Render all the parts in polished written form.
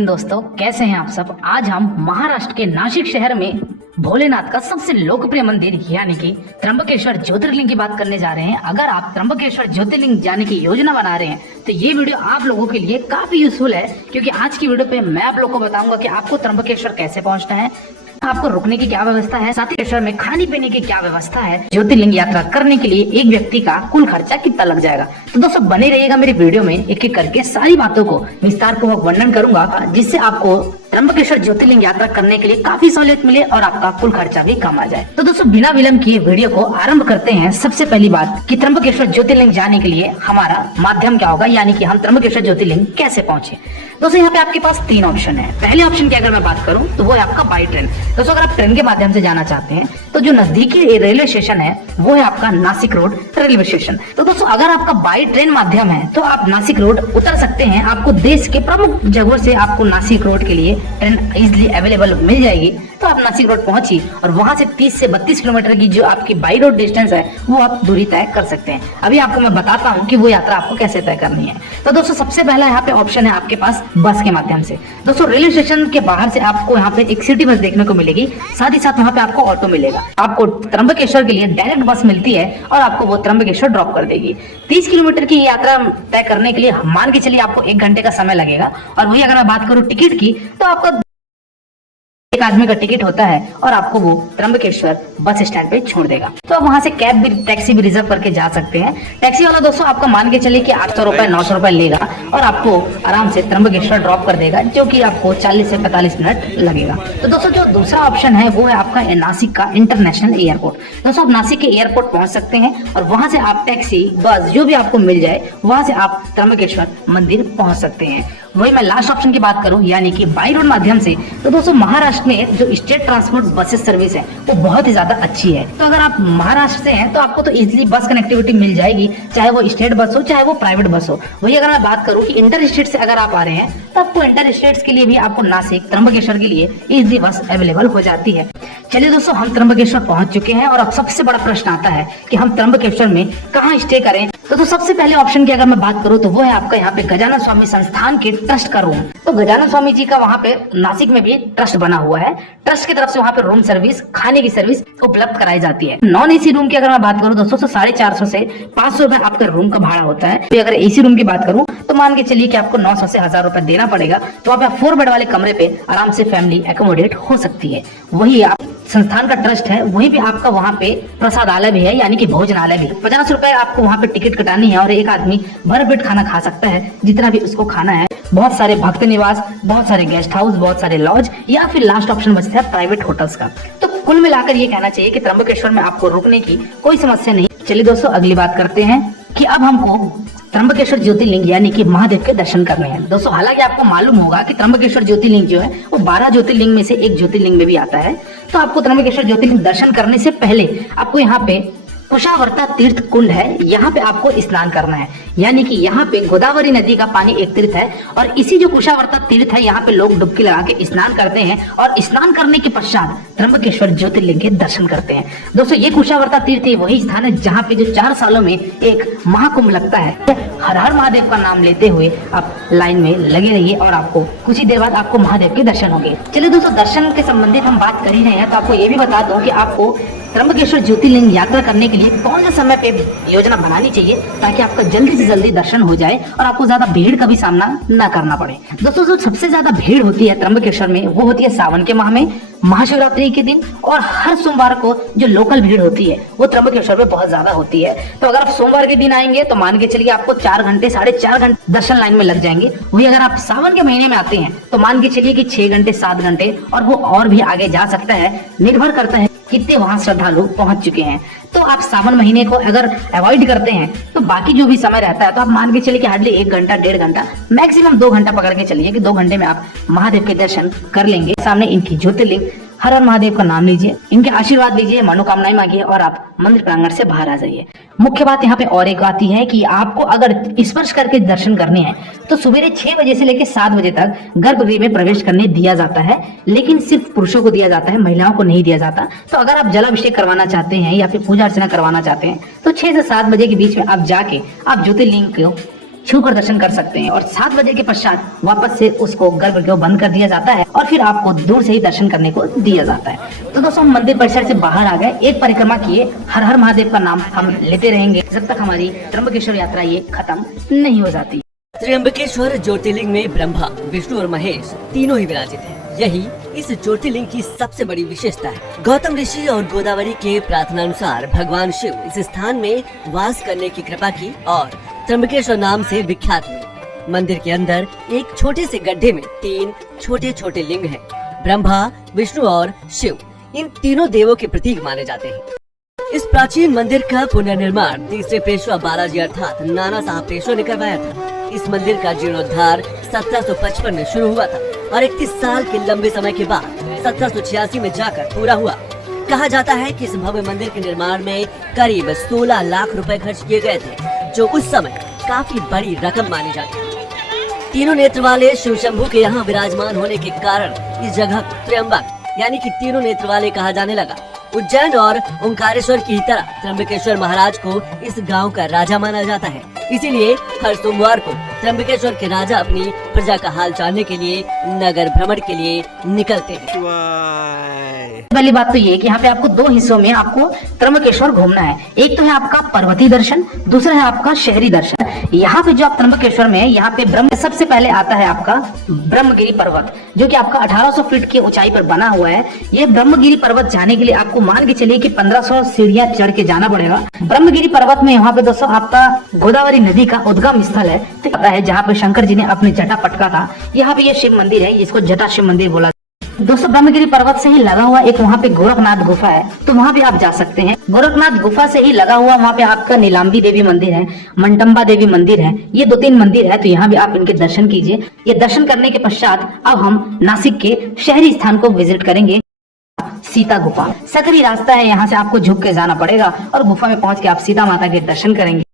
हिंद दोस्तों, कैसे हैं आप सब। आज हम महाराष्ट्र के नासिक शहर में भोलेनाथ का सबसे लोकप्रिय मंदिर यानी कि त्र्यंबकेश्वर ज्योतिर्लिंग की बात करने जा रहे हैं। अगर आप त्र्यंबकेश्वर ज्योतिर्लिंग जाने की योजना बना रहे हैं तो ये वीडियो आप लोगों के लिए काफी यूजफुल है, क्योंकि आज की वीडियो पे मैं आप लोगों को बताऊंगा कि आपको त्र्यंबकेश्वर कैसे पहुंचना है, आपको रुकने की क्या व्यवस्था है, साथ ही शहर में खाने पीने की क्या व्यवस्था है, ज्योतिर्लिंग यात्रा करने के लिए एक व्यक्ति का कुल खर्चा कितना लग जाएगा। तो दोस्तों बने रहिएगा मेरे वीडियो में, एक एक करके सारी बातों को विस्तार पूर्वक वर्णन करूंगा, जिससे आपको त्र्यंबकेश्वर ज्योतिर्लिंग यात्रा करने के लिए काफी सहूलियत मिले और आपका कुल खर्चा भी कम आ जाए। तो दोस्तों बिना विलंब किए वीडियो को आरंभ करते हैं। सबसे पहली बात कि त्र्यंबकेश्वर ज्योतिर्लिंग जाने के लिए हमारा माध्यम क्या होगा, यानी कि हम त्र्यंबकेश्वर ज्योतिर्लिंग कैसे पहुंचे। दोस्तों यहाँ पे आपके पास तीन ऑप्शन है। पहले ऑप्शन की अगर मैं बात करूं तो वो है आपका बाई ट्रेन। दोस्तों अगर आप ट्रेन के माध्यम से जाना चाहते हैं तो जो नजदीकी रेलवे स्टेशन है वो है आपका नासिक रोड रेलवे स्टेशन। तो दोस्तों अगर आपका बाई ट्रेन माध्यम है तो आप नासिक रोड उतर सकते हैं। आपको देश के प्रमुख जगहों से आपको नासिक रोड के लिए ट्रेन इजिली अवेलेबल मिल जाएगी। तो आप नासिक रोड पहुंची और वहां से 30 से 32 किलोमीटर की जो आपकी बाई रोड डिस्टेंस है वो आप दूरी तय कर सकते हैं। अभी आपको मैं बताता हूं कि वो यात्रा आपको कैसे तय करनी है। तो दोस्तों सबसे पहला यहाँ पे ऑप्शन है आपके पास बस के माध्यम से। दोस्तों रेलवे स्टेशन के बाहर से आपको यहाँ पे एक सिटी बस देखने को मिलेगी, साथ ही साथ वहाँ पे आपको ऑटो मिलेगा। आपको त्र्यंबकेश्वर के लिए डायरेक्ट बस मिलती है और आपको वो त्र्यंबकेश्वर ड्रॉप कर देगी। 30 किलोमीटर की यात्रा तय करने के लिए मान के चलिए आपको 1 घंटे का समय लगेगा। और वही अगर मैं बात करूँ टिकट की तो आपका एक आदमी का टिकट होता है और आपको वो त्र्यंबकेश्वर बस स्टैंड पे छोड़ देगा। तो आप वहां से कैब भी टैक्सी भी रिजर्व करके जा सकते हैं। टैक्सी वाला दोस्तों आपका मान के चलिए कि 800 रुपए 900 रुपए लेगा और आपको आराम से त्र्यंबकेश्वर ड्रॉप कर देगा, जो कि आपको 40 से 45 मिनट लगेगा। तो दोस्तों जो दूसरा ऑप्शन है वो है आपका नासिक का इंटरनेशनल एयरपोर्ट। दोस्तों आप नासिक के एयरपोर्ट पहुंच सकते हैं और वहां से आप टैक्सी बस जो भी आपको मिल जाए वहां से आप त्र्यंबकेश्वर मंदिर पहुंच सकते हैं। वही मैं लास्ट ऑप्शन की बात करूं यानी कि बाई रोड माध्यम से, तो दोस्तों महाराष्ट्र में जो स्टेट ट्रांसपोर्ट बसेस सर्विस है वो बहुत ही ज्यादा अच्छी है। तो अगर आप महाराष्ट्र से हैं तो आपको तो इजीली बस कनेक्टिविटी मिल जाएगी, चाहे वो स्टेट बस हो चाहे वो प्राइवेट बस हो। वही अगर मैं बात करूं कि इंटर स्टेट से अगर आप आ रहे हैं तो आपको इंटर स्टेट्स के लिए भी आपको नासिक त्र्यंबकेश्वर के लिए इजीली बस अवेलेबल हो जाती है। चलिए दोस्तों हम त्र्यंबकेश्वर पहुंच चुके हैं और अब सबसे बड़ा प्रश्न आता है कि हम त्र्यंबकेश्वर में कहाँ स्टे करें। तो सबसे पहले ऑप्शन की अगर मैं बात करूं तो वो है आपका यहाँ पे गजानन स्वामी संस्थान के ट्रस्ट का रूम। तो गजानन स्वामी जी का वहाँ पे नासिक में भी ट्रस्ट बना हुआ है। ट्रस्ट की तरफ से वहाँ पे रूम सर्विस, खाने की सर्विस उपलब्ध कराई जाती है। नॉन एसी रूम की अगर मैं बात करूं दोस्तों तो 450 से 500 रुपए आपका रूम का भाड़ा होता है। तो अगर एसी रूम की बात करूं तो मान के चलिए कि आपको 900 से 1000 रुपए देना पड़ेगा। तो वहाँ पे 4 बेड वाले कमरे पे आराम से फैमिली एकोमोडेट हो सकती है। वही आप संस्थान का ट्रस्ट है, वहीं पे आपका वहाँ पे प्रसादालय भी है, यानी कि भोजनालय भी। 50 रुपए आपको वहाँ पे टिकट कटानी है और एक आदमी भर पेट खाना खा सकता है जितना भी उसको खाना है। बहुत सारे भक्त निवास, बहुत सारे गेस्ट हाउस, बहुत सारे लॉज या फिर लास्ट ऑप्शन बचता है प्राइवेट होटल्स का। तो कुल मिलाकर ये कहना चाहिए कि त्र्यंबकेश्वर में आपको रुकने की कोई समस्या नहीं। चलिए दोस्तों अगली बात करते हैं कि अब हमको त्र्यंबकेश्वर ज्योतिर्लिंग यानी कि महादेव के दर्शन करने हैं। दोस्तों हालांकि आपको मालूम होगा कि त्र्यंबकेश्वर ज्योतिर्लिंग जो है वो 12 ज्योतिर्लिंग में से एक ज्योतिर्लिंग में भी आता है। तो आपको त्र्यंबकेश्वर ज्योतिर्लिंग दर्शन करने से पहले आपको यहाँ पे कुशावर्ता तीर्थ कुंड है, यहाँ पे आपको स्नान करना है। यानी कि यहाँ पे गोदावरी नदी का पानी एक तीर्थ है और इसी जो कुशावर्ता तीर्थ है यहाँ पे लोग डुबकी लगा के स्नान करते हैं और स्नान करने के पश्चात त्र्यंबकेश्वर ज्योतिर्लिंग के दर्शन करते हैं। दोस्तों ये कुशावर्ता तीर्थ वही स्थान है जहाँ पे जो 4 सालों में एक महाकुंभ लगता है। हर हर महादेव का नाम लेते हुए आप लाइन में लगे रहिए और आपको कुछ ही देर बाद आपको महादेव के दर्शन होंगे। चलिए दोस्तों दर्शन के संबंधित हम बात कर ही रहे हैं तो आपको ये भी बता दूं कि आपको त्र्यंबकेश्वर ज्योतिर्लिंग यात्रा करने के लिए कौन से समय पे योजना बनानी चाहिए ताकि आपका जल्दी से जल्दी दर्शन हो जाए और आपको ज्यादा भीड़ का भी सामना न करना पड़े। दोस्तों जो सबसे ज्यादा भीड़ होती है त्र्यंबकेश्वर में वो होती है सावन के माह में, महाशिवरात्रि के दिन, और हर सोमवार को जो लोकल भीड़ होती है वो त्र्यंबकेश्वर में बहुत ज्यादा होती है। तो अगर आप सोमवार के दिन आएंगे तो मान के चलिए आपको 4 घंटे 4.5 घंटे दर्शन लाइन में लग जाएंगे। वही अगर आप सावन के महीने में आते हैं तो मान के चलिए कि 6 घंटे 7 घंटे, और वो और भी आगे जा सकता है, निर्भर करता है कितने वहां श्रद्धालु पहुंच चुके हैं। तो आप सावन महीने को अगर अवॉइड करते हैं तो बाकी जो भी समय रहता है तो आप मान के चलिए कि हार्डली 1 घंटा 1.5 घंटा मैक्सिमम 2 घंटा पकड़ के चलिए कि 2 घंटे में आप महादेव के दर्शन कर लेंगे। सामने इनकी ज्योतिर्लिंग हर हर महादेव का नाम लीजिए, इनके आशीर्वाद लीजिए, मनोकामनाएं मांगिए और आप मंदिर प्रांगण से बाहर आ जाइए। मुख्य बात यहाँ पे और एक आती है कि आपको अगर स्पर्श करके दर्शन करने हैं तो सवेरे 6 बजे से लेकर 7 बजे तक गर्भगृह में प्रवेश करने दिया जाता है, लेकिन सिर्फ पुरुषों को दिया जाता है, महिलाओं को नहीं दिया जाता। तो अगर आप जलाभिषेक करवाना चाहते हैं या फिर पूजा अर्चना करवाना चाहते हैं तो 6 से 7 बजे के बीच में आप जाके आप ज्योतिर्लिंग को छू कर दर्शन कर सकते हैं। और 7 बजे के पश्चात वापस से उसको गर्भ को बंद कर दिया जाता है और फिर आपको दूर से ही दर्शन करने को दिया जाता है। तो दोस्तों हम मंदिर परिसर से बाहर आ गए, एक परिक्रमा किए, हर हर महादेव का नाम हम लेते रहेंगे जब तक हमारी त्र्यंबकेश्वर यात्रा ये खत्म नहीं हो जाती। त्र्यंबकेश्वर ज्योतिर्लिंग में ब्रह्मा, विष्णु और महेश तीनों ही विराजित हैं। यही इस ज्योतिर्लिंग की सबसे बड़ी विशेषता है। गौतम ऋषि और गोदावरी के प्रार्थनानुसार भगवान शिव इस स्थान में वास करने की कृपा की और त्र्यंबकेश्वर नाम से विख्यात हुए। मंदिर के अंदर एक छोटे से गड्ढे में 3 छोटे छोटे लिंग हैं। ब्रह्मा, विष्णु और शिव इन तीनों देवों के प्रतीक माने जाते हैं। इस प्राचीन मंदिर का पुनर्निर्माण तीसरे पेशवा बालाजी अर्थात नाना साहब पेशवा ने करवाया था। इस मंदिर का जीर्णोद्धार 1755 में शुरू हुआ था और 31 साल के लंबे समय के बाद 1786 में जाकर पूरा हुआ। कहा जाता है कि इस भव्य मंदिर के निर्माण में करीब 16 लाख रुपए खर्च किए गए थे, जो उस समय काफी बड़ी रकम मानी जाती है। तीनों नेत्र वाले शिव शंभू के यहाँ विराजमान होने के कारण इस जगह त्र्यंबक यानी कि तीनों नेत्र वाले कहा जाने लगा। उज्जैन और ओंकारेश्वर की तरह त्र्यंबकेश्वर महाराज को इस गांव का राजा माना जाता है। इसीलिए हर सोमवार को त्र्यंबकेश्वर के राजा अपनी प्रजा का हाल जानने के लिए नगर भ्रमण के लिए निकलते हैं। पहली बात तो ये कि यहाँ पे आपको 2 हिस्सों में आपको त्र्यंबकेश्वर घूमना है। एक तो है आपका पर्वतीय दर्शन, दूसरा है आपका शहरी दर्शन। यहाँ पे जो आप त्र्यंबकेश्वर में है, यहाँ पे सबसे पहले आता है आपका ब्रह्मगिरी पर्वत, जो कि आपका 1800 फीट की ऊंचाई पर बना हुआ है। ये ब्रह्मगिरी पर्वत जाने के लिए आपको मान के चलिए कि 1500 सीढ़ियां चढ़ के जाना पड़ेगा। ब्रह्मगिरी पर्वत में यहाँ पे दोस्तों आपका गोदावरी नदी का उद्गम स्थल है, तो पता है जहाँ पे शंकर जी ने अपने जटा पटका था। यहाँ पे ये शिव मंदिर है, इसको जटा शिव मंदिर बोला। दोस्तों ब्रह्मगिरी पर्वत से ही लगा हुआ एक वहाँ पे गोरखनाथ गुफा है, तो वहाँ भी आप जा सकते हैं। गोरखनाथ गुफा से ही लगा हुआ वहाँ पे आपका नीलाम्बी देवी मंदिर है, मंटम्बा देवी मंदिर है। ये 2-3 मंदिर है, तो यहाँ भी आप इनके दर्शन कीजिए। ये दर्शन करने के पश्चात अब हम नासिक के शहरी स्थान को विजिट करेंगे। सीता गुफा सकरी रास्ता है, यहाँ से आपको झुक के जाना पड़ेगा और गुफा में पहुंच के आप सीता माता के दर्शन करेंगे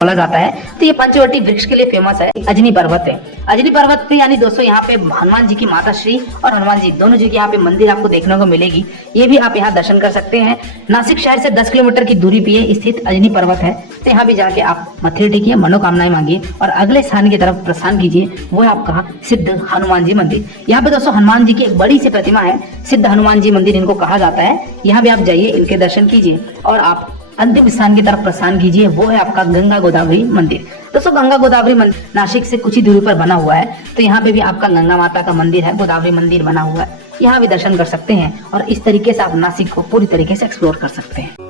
बोला जाता है। तो ये पंचवटी वृक्ष के लिए फेमस है। अजनी पर्वत है, अजनी पर्वत पे यानी दोस्तों यहाँ पे हनुमान जी की माता श्री और हनुमान जी दोनों जी की यहाँ पे मंदिर आपको देखने को मिलेगी। ये भी आप यहाँ दर्शन कर सकते हैं। नासिक शहर से 10 किलोमीटर की दूरी पे स्थित अजनी पर्वत है, तो यहाँ भी जाके आप मत्थे टेकिए, मनोकामनाएं मांगिए और अगले स्थान की तरफ प्रस्थान कीजिए। वो है आपका सिद्ध हनुमान जी मंदिर। यहाँ पे दोस्तों हनुमान जी की एक बड़ी सी प्रतिमा है, सिद्ध हनुमान जी मंदिर इनको कहा जाता है। यहाँ भी आप जाइए, इनके दर्शन कीजिए और आप अंतिम स्थान की तरफ प्रस्थान कीजिए। वो है आपका गंगा गोदावरी मंदिर। दोस्तों गंगा गोदावरी मंदिर नासिक से कुछ ही दूरी पर बना हुआ है, तो यहाँ पे भी आपका गंगा माता का मंदिर है, गोदावरी मंदिर बना हुआ है। यहाँ भी दर्शन कर सकते हैं और इस तरीके से आप नासिक को पूरी तरीके से एक्सप्लोर कर सकते हैं।